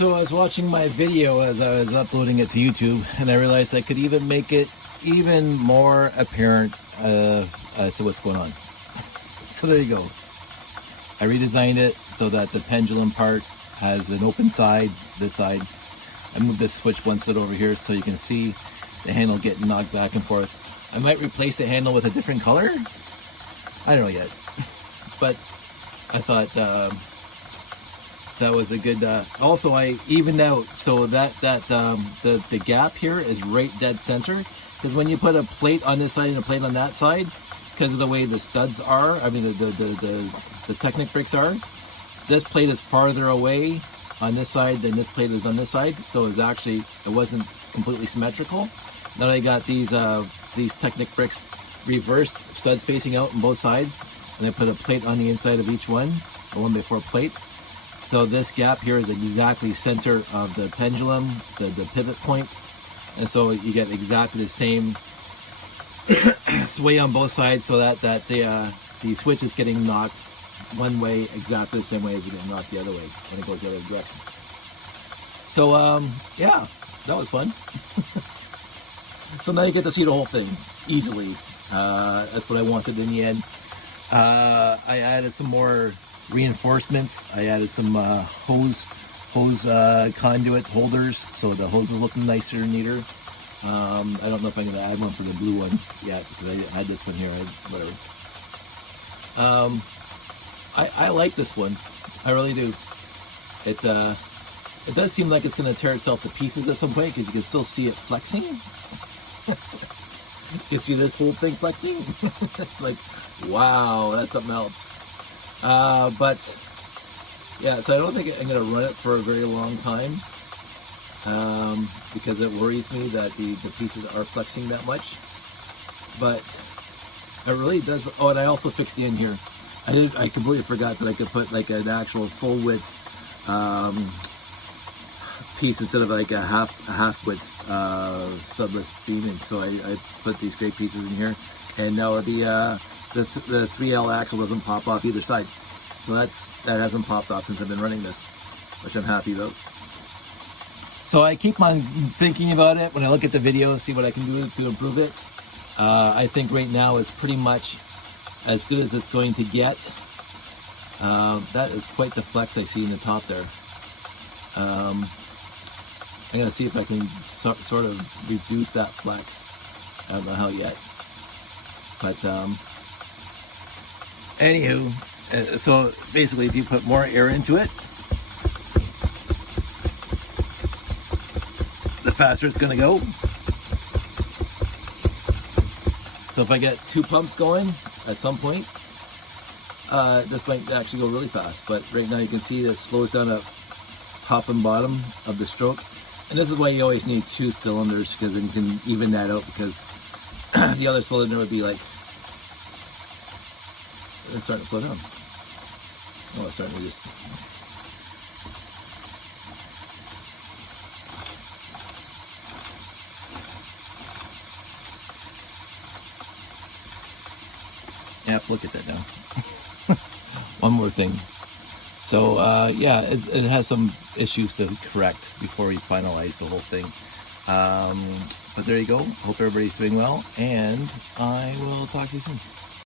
So I was watching my video as I was uploading it to YouTube, and I realized I could even make it even more apparent as to what's going on. So there you go. I redesigned it so that the pendulum part has an open side, this side. I moved this switch one set over here so you can see the handle getting knocked back and forth. I might replace the handle with a different color. I don't know yet. But I thought that was a good, also I evened out so that the gap here is right dead center, because when you put a plate on this side and a plate on that side, because of the way the studs are, I mean the Technic bricks are, this plate is farther away on this side than this plate is on this side, so it wasn't completely symmetrical. Now I got these Technic bricks reversed, studs facing out on both sides, and I put a plate on the inside of each one, a 1x4 plate. So this gap here is exactly center of the pendulum, the pivot point, and so you get exactly the same sway on both sides, so that the switch is getting knocked one way exactly the same way as it's getting knocked the other way when it goes the other direction. So yeah, that was fun. So now you get to see the whole thing easily. That's what I wanted in the end. I added some more reinforcements. I added some hose conduit holders, so the hose is looking nicer and neater. I don't know if I'm going to add one for the blue one yet, because I had this one here. Whatever. I like this one. I really do. It does seem like it's going to tear itself to pieces at some point, because you can still see it flexing. You can see this whole thing flexing. It's like, wow, that's something else. But yeah, so I don't think I'm going to run it for a very long time, because it worries me that the pieces are flexing that much. But it really does. Oh, and I also fixed the end here. I completely forgot that I could put like an actual full width piece instead of like a half width studless beam, and so I put these great pieces in here, and now the 3L axle doesn't pop off either side, so that hasn't popped off since I've been running this, which I'm happy about. So I keep on thinking about it when I look at the video, see what I can do to improve it. I think right now it's pretty much as good as it's going to get. That is quite the flex I see in the top there. I'm going to see if I can sort of reduce that flex. I don't know how yet. But anywho, so basically if you put more air into it, the faster it's going to go. So if I get 2 pumps going at some point, this might actually go really fast. But right now you can see that it slows down at top and bottom of the stroke. And this is why you always need 2 cylinders, because then you can even that out, because the other cylinder would be like, it's starting to slow down. Oh, it's starting to just... Yep, look at that now. One more thing. So yeah, it has some issues to correct before we finalize the whole thing. But there you go. Hope everybody's doing well, and I will talk to you soon.